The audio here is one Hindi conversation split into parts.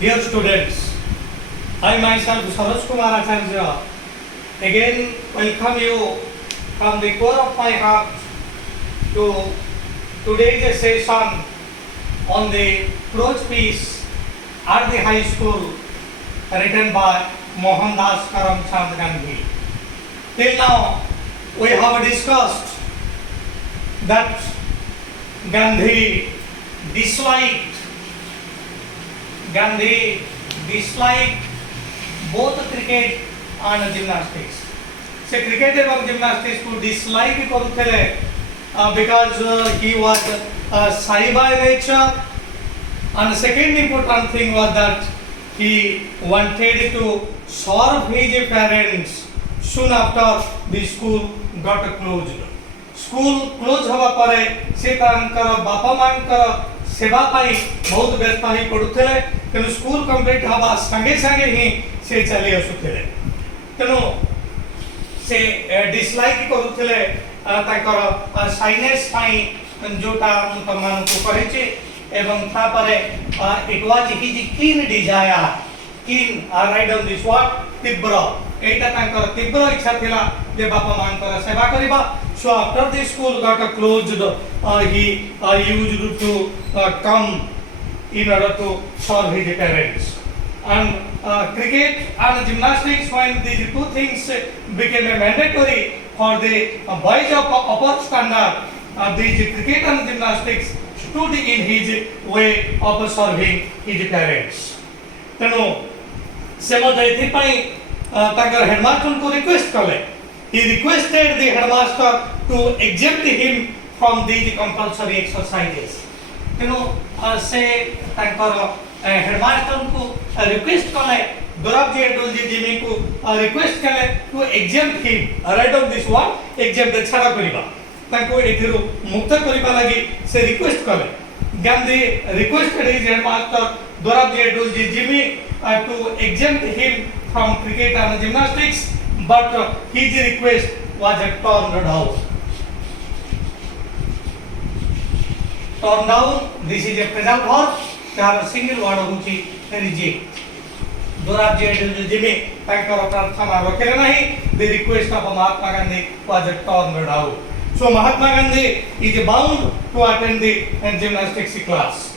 Dear students, I myself Saroj Kumar Acharya again welcome you from the core of my heart to today's session on the prose piece at the high school written by Mohandas Karamchand Gandhi. Till now we have discussed that Gandhi disliked both cricket and gymnastics. से क्रिकेट एवं जिम्नास्टिक्स को dislike करुଥିଲେ because he was shy by nature, and second important thing was that he wanted to serve his parents soon after the school got closed. School close हवा परे से तांकर बापा मानकर सेवा पाई बहुत व्यस्त ही पड़ुଥିଲେ तेणु स्कूल कंप्लीट हवा संगे संगे ही से चली आसुଥିଲେ तेणु से डिसलाइक करुଥିଲେ तांकर साइनेस पाई जोटा तमान को कहिछि एवं ता परे इट वाज हिज कीन डिजायर कीन राइट ऑन दिस वर्ड तीव्र एटा तांकर तीव्र इच्छा थिला जे बापा मानकर सेवा करिबा. So after the school got closed, he used to come in order to serve his parents. And cricket and gymnastics, when these two things became mandatory for the boys of upper standard, these cricket and gymnastics stood in his way of serving his parents. तेणु से मत एथिपाई ताकर हेडमास्टर को रिक्वेस्ट कले. He requested the headmaster to exempt him from these compulsory exercises. तेणु से ताकर हेडमास्टर को रिक्वेस्ट कले दोराबजी एडुलजी जिमी को रिक्वेस्ट कले to exempt him, right of this one exempt छाड़ा करिबा ताको एथिरु मुक्त करिबा लागि से रिक्वेस्ट कले. Gandhi requested his headmaster Dorabji Edulji Jimmy to exempt him from cricket and gymnastics, but his request was turned down. Turned down, this is a present verb, jar single word hochi reject. Dorabji Edulji Jimmy तांकर प्रार्थना रखले नहीं. The request of Mahatma Gandhi was turned down. So Mahatma Gandhi is bound to attend the gymnastics class.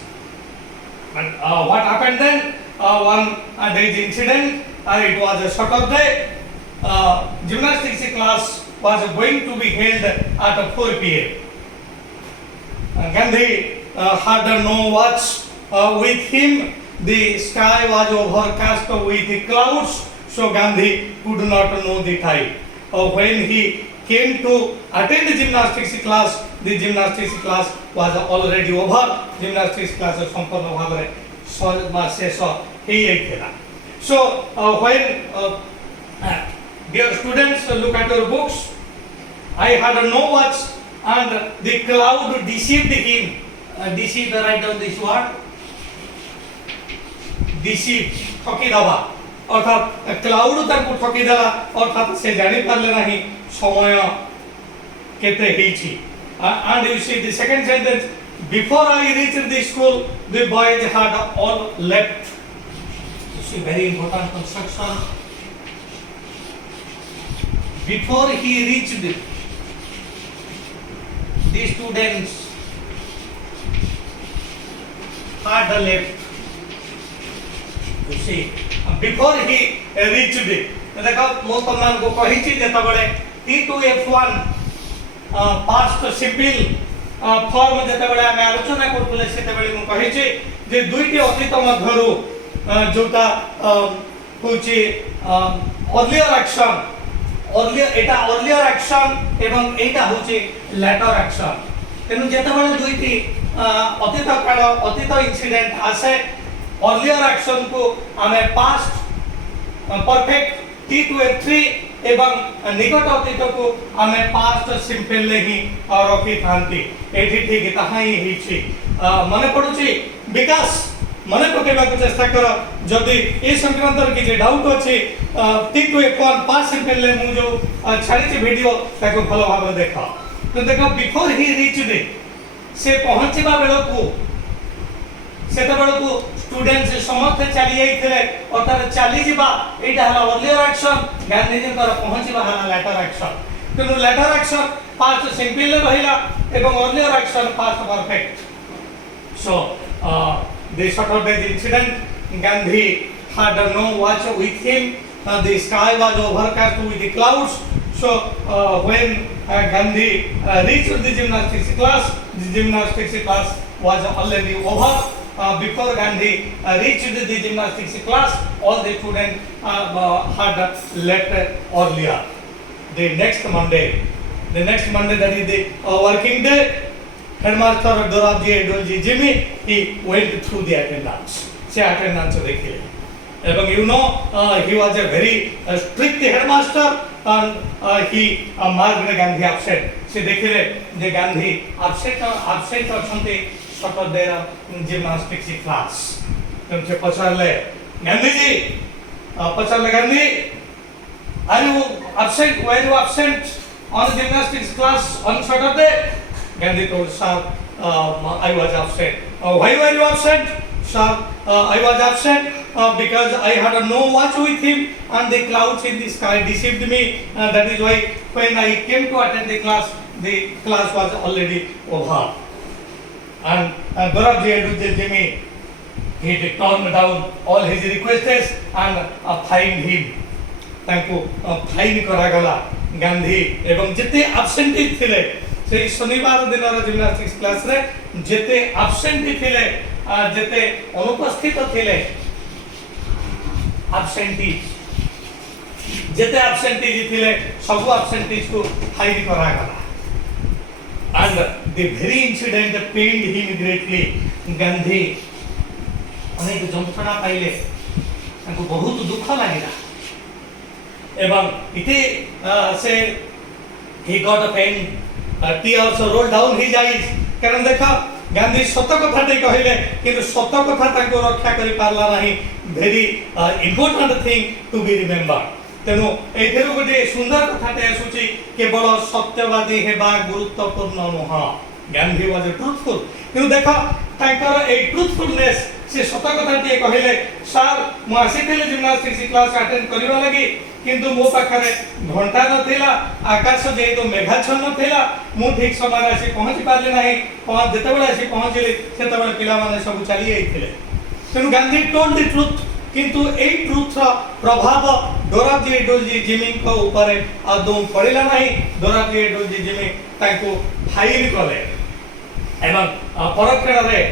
And what happened then? One day's incident. It was a Saturday. Gymnastics class was going to be held at 4 p.m. Gandhi had no watch with him. The sky was overcast with clouds, so Gandhi could not know the time. When he came to attend the gymnastics class, the gymnastics class was already over. Gymnastics class संपूर्ण भाବରେ शेष ହେଇଯାଇଥିଲା. So when dear students, look at your books. I had no watch and the cloud deceived him. Deceived, write down this word. Deceived, ठकी दबा. अर्थात क्लाउड ताको ठकी देला अर्थात से जानि पारले नाही समय केते हेछि. And you see the second sentence, before I reached the school the boys had all left. You see, very important construction. Before he reached the students had left. You see, before he reached it. देखो मो तमान को कहिछि जेतबेले T2F1 past simple form जेतबेले हम आलोचना करथले सेतबेले मु कहिछि जे दुईटी अतीत मध्यरु जोटा होछि अर्लियर एक्शन अर्लियर एक्शन एवं एटा होछि लेटर एक्शन. तेनु जेतबेले दुईटी अतीत काल अतीत इंसिडेंट आसे अर्लियर एक्शन को हमें पास्ट परफेक्ट T2F3 एवं निकट अतीत को हमें पास्ट सिंपल ही रखी थांती. एठी ठीक ताहा ही हिछि मने पडुछि विकास मने पकेबा को चेष्टा कर. जदि ए संक्रांत कि जे डाउट अछि T2F1 पास्ट सिंपल ले मु जो छाड़ी वीडियो ताको भलो भाबे देखा. तो देखो बिफोर ही रीच्ड से पहुंचबा बेलो को सेते बेल को स्टूडेंट्स समस्त चली जाइथिले अर्थात चली जिबा एटा हला अर्लियर एक्शन गांधीजी कर पहुंचीबा हला लेटर एक्शन तेनु लेटर एक्शन पास्ट सिंपल रहिला एवं earlier action past perfect so the Saturday incident Gandhi had no watch with him the sky was overcast with the clouds so when Gandhi reached the gymnastics class was already over before Gandhi reached the gymnastics class all the students had left earlier the next Monday that is the working day headmaster Dorabji Edolji Jimmy he went through the attendance se attendance dekhile এবং you know he was a very strict headmaster and he marked Gandhi absent se dekhile je Gandhi absent ଅଛନ୍ତି Saturday gymnastics class ତେଣୁ ସେ ପଚାରିଲେ ଗାନ୍ଧୀଜୀ ପଚାରିଲେ Gandhi are you absent were you absent on gymnastics class on Saturday Gandhi told sir I was absent why were you absent sir I was absent because I had no watch with him and the clouds in the sky deceived me that is why when I came to attend the class was already over and Dorabji Edolji Jimmy he turned down all his requests and fined him ତାଙ୍କୁ ଫାଇନ୍ କରାଗଲା ଗାନ୍ଧୀ ଏବଂ ଯେତେ ଆବସେଣ୍ଟି ଥିଲେ ସେଇ ଶନିବାର ଦିନର ଜିମ୍ନାଷ୍ଟିକ୍ସ କ୍ଲାସରେ ଯେତେ ଆବସେଣ୍ଟି ଥିଲେ ଯେତେ ଅନୁପସ୍ଥିତ ଥିଲେ ଆବସେଣ୍ଟି ଯେତେ ଆବସେଣ୍ଟି ଥିଲେ ସବୁ ଆବସେଣ୍ଟିଜକୁ ଫାଇନ୍ କରାଗଲା and the very incident pained him greatly Gandhi ଅନେକ ଯନ୍ତ୍ରଣା ପାଇଲେ ତାଙ୍କୁ ବହୁତ ଦୁଃଖ ଲାଗିଲା এবং ইতে সে he got a pain tears rolled down his eyes কারণ দেখো গান্ধী সত্য কথাটি কহিলে কিন্তু সত্য কথা তাকে রক্ষা করি পারলা নাই very important thing to be remember তেনু এথেরু গোটে সুন্দর কথাটি আসুচি কেবল সত্যবাদী হেবা গুরুত্বপূর্ণ নহ গান্ধী ওয়াজ ট্রুথফুল কিন্তু দেখো তাଙ୍କର এই ট্রুথফুলনেস से सत कथाटी कहले सर मु आसीथिले जिम्नास्टिक्स क्लास अटेंड करबा लागि किंतु मो पाखरे घंटा नथिला आकाश जेतो मेघाच्छन्न थिला मु ठीक समय आसी पहुंची पारले नाही जेतेबेले आसी पहुंचले सेतेबेले पिला माने सब चली आइथिले तेनु गांधी टोल्ड द ट्रुथ किंतु ए ट्रुथ प्रभाव डोराबजी एडोलजी जिमी को ऊपर आदौ पड़िला नाही डोराबजी एडोलजी जिमी ताको फाइल कले एवं परक्षण रे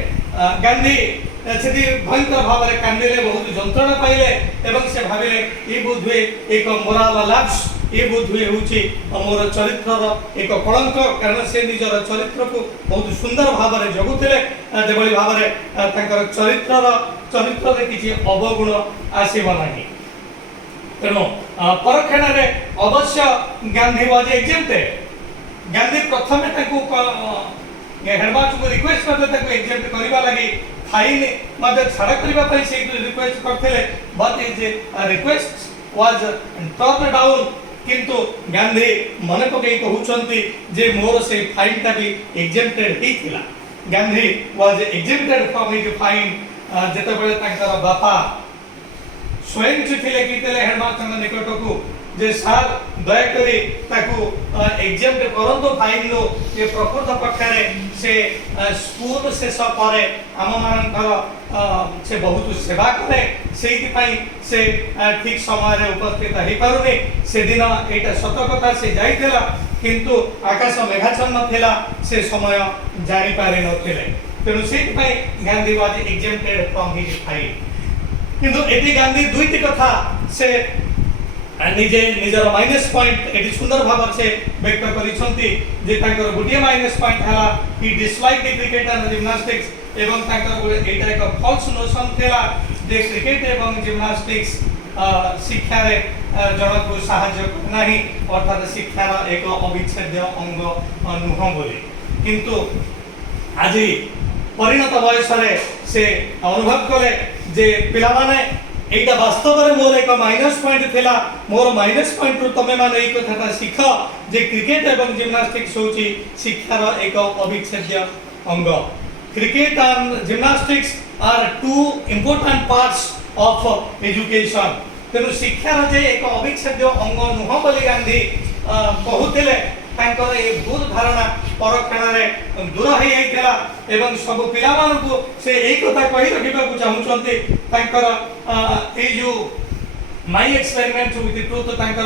गांधी सेठी भयंकर भाव में कांदिले बहुत जंत्रणा पाइले एवं से भाविले ये बोधुए एक मोराल लैप्स ये बोधुए होची मोर चरित्रर एक कलंक कारण से निजर चरित्र को बहुत सुंदर भाव में जगुथिले जेबली भाव में तांकर चरित्र रे किछि अवगुण आसीबा नाही तेनो परक्षण रे अवश्य गांधी वाज एग्जेम्प्टेड गांधी प्रथमे ताकू हेडमास्टर को रिक्वेस्ट करले ताकू एग्जेम्प्ट करबा लागि फाइन मदद छाड़ा करबा पई से रिक्वेस्ट करथिले but is request was turn down किंतु गांधी मन पकई कहउछंती जे मोर से फाइन ता भी एग्जेम्प्टेड ही थिला Gandhi was exempted from his fine जेते बेले तांकर बापा स्वयं चिठिले कितेले हेडमास्टर निकट को जे सर दया करी ताकू एग्जाम्प्ट करंतो फाइन नो ये प्रकृत पक्षरे से स्कूल शेष परे आम मानकर से बहुत सेवा करे सेति पई से ठीक समय रे उपस्थित हे पारुनी से दिन एटा सत कथा से जाइतेला किंतु आकाश मेघाच्छन्न थिला से समय जानि पारे नथिले तेनु सेति पई Gandhi was exempted from his fine किंतु एति गांधी दुईटी कथा से निजे निजर माइनस पॉइंट एटी सुंदर भाव से व्यक्त करिसंती जे तांकर गुटिया माइनस पॉइंट हला he dislike the cricket and gymnastics एवं तांकर एटा एक फॉल्स नोशन थिला जे क्रिकेट एवं जिम्नास्टिक्स शिक्षा रे जन को सहाय्य नाही अर्थात शिक्षार एक अविच्छेद्य अंग नुह बोली किंतु आज परिणत वयस रे से अनुभव कले जे पिला माने एटा वास्तव रे मोर एक माइनस पॉइंट थिला मोर माइनस पॉइंट रु तमे माने एक कथाटा सिख जे क्रिकेट एवं जिम्नास्टिक्स होची शिक्षार एक अविच्छेद्य अंग cricket and gymnastics are two important parts of education तेणु शिक्षार जे एक अविच्छेद्य अंग नुह बोली गांधी कहते तांकर ए भूल धारणा परक्षण दूर हो जाइथिला एवं सब पिला मानकु से एई कथा कहि रखिबा को चाहुचंती तांकर ए जो my experiment with the truth तांकर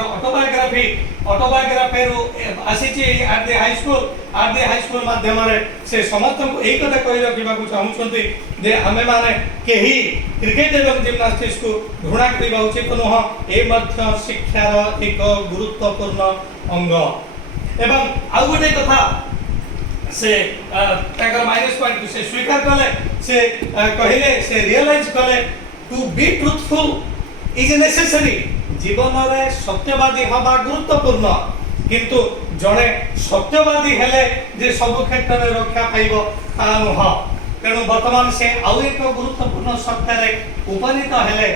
ऑटोबायोग्राफी रु आसीची एट द हाई स्कूल माध्यम रे से समस्त को एई कथा कहि रखिबा को चाहुचंती जे हमें माने केही क्रिकेट एवं जिम्नास्टिक्स को घृणा करिबा उचित नुह ए मध्य शिक्षार एक गुरुत्वपूर्ण अंग एवं आउ गोटे कथा से तांकर माइनस पॉइंट से स्वीकार कले से कहिले से रियलाइज कले to be truthful is necessary जीवन रे सत्यवादी हवा गुरुत्वपूर्ण किंतु जड़े सत्यवादी हेले जे सब क्षेत्र में रक्षा पाइबो ता नुह तेणु वर्तमान से आउ एक गुरुत्वपूर्ण सत्य रे उपनीत हेले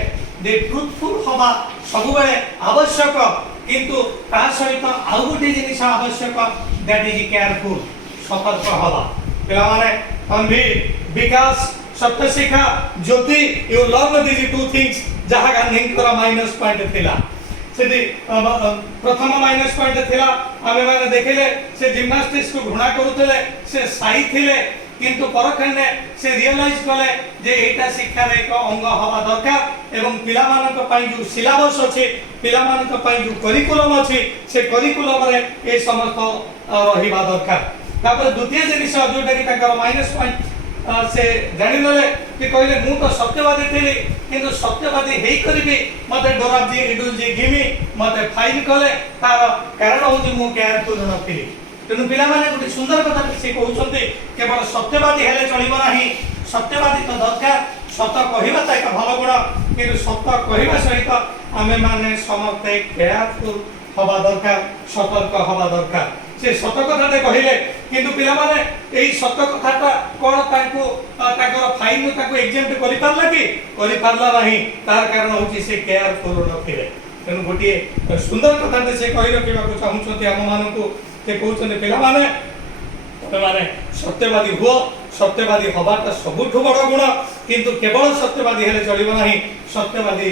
जे ट्रूथफुल हवा सब बेले आवश्यक किंतु ता सहित आउ गोटे जिनिस आवश्यक दैट इज केयरफुल सतर्क हवा पिला माने गंभीर विकास सत्य शिक्षा ज्योति you learn this two things जहा गांधी को माइनस पॉइंट थिला सेदी प्रथम माइनस पॉइंट थिला आमे माने देखिले से जिम्नास्टिक्स को घृणा करूतले से साई थिले किंतु परखने से रियलाइज कले जे एटा शिक्षा रे एक अंग हवा दरकार एवं पिला मानक पई जो सिलेबस अछि पिला मानक पई जो करिकुलम अछि से करिकुलम रे ए समस्त रहिबा दरकार तापर द्वितीय जिनिस जोटा कि ताकर माइनस पॉइंट से जानि नले कि कहले मु तो सत्यवादी थिली किंतु सत्यवादी हेई करबी मते डराब जी इडुल जी गिमी मते फाइन कले तार कारण होची मु केयरफुल नथिली तेनु पिला माने गुटे सुंदर कथा से कहउछन्ते केवल सत्यवादी हेले चलिबो नाही सत्यवादी तो दरकार सत कहिबा त एक भलो गुण किंतु सत कहिबा सहित आमे माने समते केयरफुल हवा दरकार सतर्क हवा दरकार से सत कथाटे कहले किंतु पिला माने एई सत कथाटा कोन तांको ताकर फाइन ताको एग्जाम्पल करि पारला नाही तार कारण होची से केयरफुल नथिले तेनु गोटिए सुंदर कथाटे से कहि रखिबा को चाहुछथि हम मानकु से कहउछन पिला माने तमे माने सत्यवादी हुओ सत्यवादी हवाटा सबुठु बड़ गुण किंतु केवल सत्यवादी हेले चलिबो नाही सत्यवादी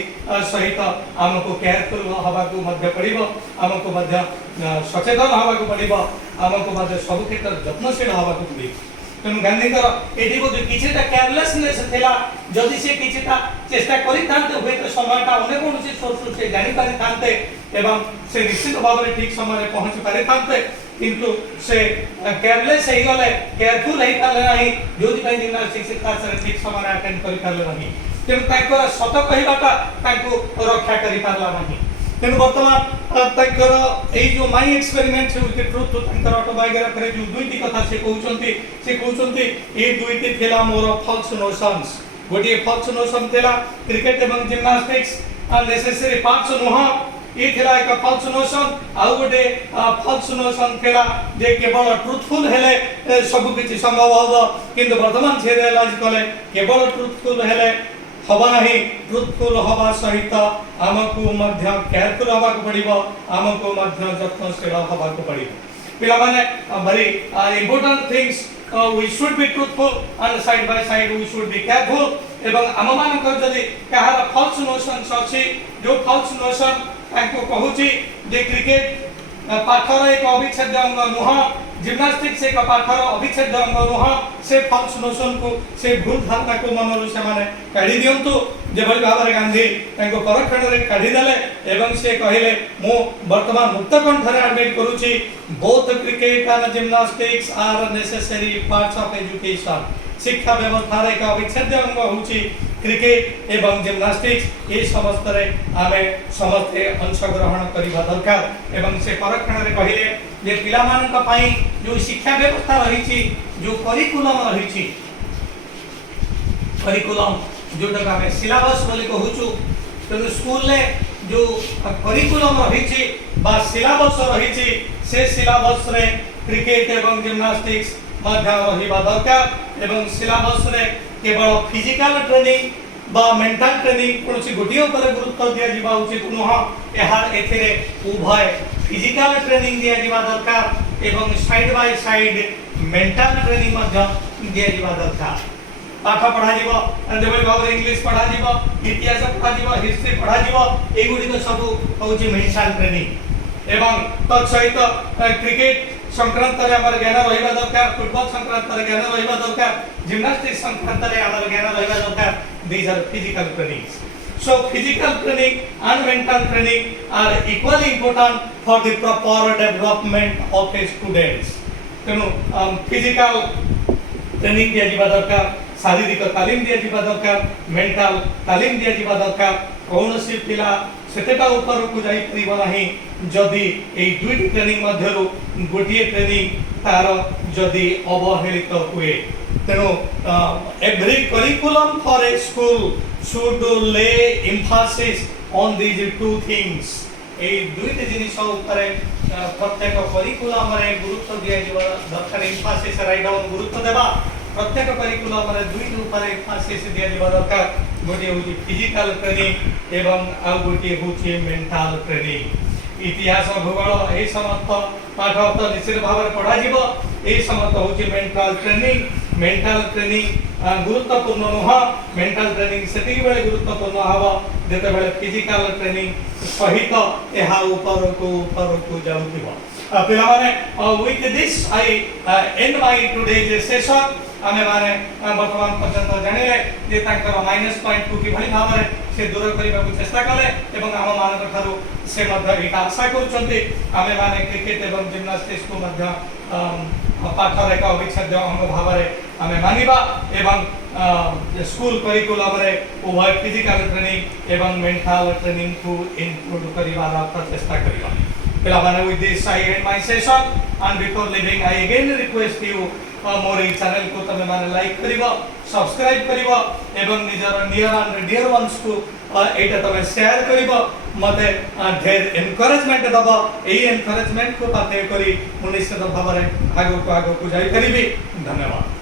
सहित हमको केयरफुल हवा को मध्य पड़िबो हमको मध्य सचेतन हवा को पड़िबो हमको मध्य सब क्षेत्र यत्नशील हवा को पड़िबो तेणु गांधी एटी को किछिटा केयरलेसनेस थिला जदि से किछिटा चेष्टा करि थांते होय तो समयटा अनेक कोनसी सोर्स से जानि पारि थांते एवं से निश्चित भाव में ठीक समय रे पहुंच पारि थांते किंतु से केयरलेस हे गले केयरफुल हे पाले नाही जोदि पई जिम्नास्टिक्स क्लास रे ठीक समय अटेंड करि पाले नाही तेणु तांकर सत कहिबाटा तांको रक्षा करि पारला नाही तेणु वर्तमान तांकर ए जो माय एक्सपेरिमेंट विथ ट्रूथ तांकर ऑटोबायोग्राफी रे जो दुईटी कथा से कहउचंती ए दुईटी थिला मोर फॉल्स नोशंस गोटे फॉल्स नोशन थिला क्रिकेट एवं जिम्नास्टिक्स नेसेसरी पार्ट्स नुह ये थिला एक फॉल्स नोशन आउ गोटे फॉल्स नोशन थिला जे केवल ट्रूथफुल हेले सब किछि संभव होबो किंतु वर्तमान से रियलाइज कले केवल ट्रूथफुल हेले हवा नहीं ट्रूथफुल हवा सहित आमको मध्य केयरफुल हवा को पड़िबो आमको मध्य यत्नशील हवा को पड़िबो पिला माने very important things we should be truthful and side by side we should be careful एवं आम मानक जदि कहार फॉल्स नोशन अछि जो फॉल्स नोशन ताको कहूची जे क्रिकेट पाठर एक अविच्छेद्य अंग नुह जिम्नास्टिक्स एक पाठर अविच्छेद्य अंग नुह से फॉल्स नोशन को से भूल धारणा को मनरु से माने काढी दियंतु जेभली भाबरे गांधी ताको परक्षण रे काढी देले एवं से कहिले मो वर्तमान मुक्त कंठरे एडमिट करूची both cricket and gymnastics are necessary parts of education शिक्षा व्यवस्था रे एक अविच्छेद्य अंग होची क्रिकेट एवं जिम्नास्टिक्स ये समस्त रे आमे समस्त अंशग्रहण करिबा दरकार एवं से परक्षण रे कहिले जे पिला मानक पई जो शिक्षा व्यवस्था रहिछि जो करिकुलम रहिछि करिकुलम जोटा हमें सिलेबस बोली कहूछु तो स्कूल ले जो करिकुलम रहिछि बा सिलेबस रहिछि से सिलेबस रे क्रिकेट एवं जिम्नास्टिक्स मध्य रहिबा दरकार एवं सिलेबस रे केवल फिजिकल ट्रेनिंग बा मेंटल ट्रेनिंग कोनसी गोटियो पर गुरुत्व दिया जिबा उचित नुह एहार एथिरे उभय फिजिकल ट्रेनिंग दिया जिबा दरकार एवं side by side mental training मध्य दिया जिबा दरकार पाठ पढ़ा जीवो जेबे भाव इंग्लिश पढ़ा जीवो इतिहास पढ़ा जीवो हिस्ट्री पढ़ा जीवो ए गुडी को सब होची मेंटल ट्रेनिंग एवं तत् सहित क्रिकेट संक्रांत रे हमर ज्ञान रहिबा दरकार फुटबॉल संक्रांत रे ज्ञान रहिबा दरकार जिम्नास्टिक्स संक्रांत रे हमर ज्ञान रहिबा दरकार these are physical trainings so physical training and mental training are equally important for the proper development of a students तेनु फिजिकल ट्रेनिंग दिया जीवा दरकार शारीरिक तालीम दिया जीवा दरकार मेंटल तालीम दिया जीवा दरकार कौनसी पिला सेतेटा ऊपर को जाई परिबो नाही जदी ए दुईटी ट्रेनिंग मध्यरु गोटिए ट्रेनिंग तार जदी अवहेलित हुए तेनु every curriculum for a school should lay emphasis on these two things ए दुईटी जिनिस ऊपर प्रत्येक करिकुलम रे गुरुत्व दिया जीवा दरकार emphasis राइट डाउन गुरुत्व देबा प्रत्येक करिकुलम रे दुईटी ऊपर emphasis दिया जीवा दरकार गोटे होची फिजिकल ट्रेनिंग एवं आ गोटे होची मेंटल ट्रेनिंग इतिहास भूगोल ए समस्त पाठ तो निश्चित भाव में पढ़ा जीवो ए समस्त होची मेंटल ट्रेनिंग गुरुत्वपूर्ण नुह मेंटल ट्रेनिंग सेति बेले गुरुत्वपूर्ण हबो जेते बेले फिजिकल ट्रेनिंग सहित एहा ऊपर को जाउथिबो पिला माने with this I and my today's session आमे माने वर्तमान पर्यंत जानिले जे तांकर माइनस पॉइंट को कि भली भाव में से दूर करबा को चेष्टा कले एवं आम मानक थारु से मध्य एटा आशा करूछन्ते आमे माने क्रिकेट एवं जिम्नास्टिक्स को मध्य पाठर एक अविच्छेद्य अंग भाव में आमे मानिबा एवं स्कूल करिकुलम रे ओवर फिजिकल ट्रेनिंग एवं मेंटल ट्रेनिंग को इंक्लूड करिवार प्रचेष्टा करिबा पिला माने with this I and my session and before living I again request you more E channel को तमे माने लाइक करिवो सब्सक्राइब करिवो एवं निजर नियर एंड डियर वंस को एटा तमे शेयर करिवो मते ढेर एनकरेजमेंट दबो एई एनकरेजमेंट को पाते करी मु निश्चित भाव रे आगो को जाई करिबी धन्यवाद।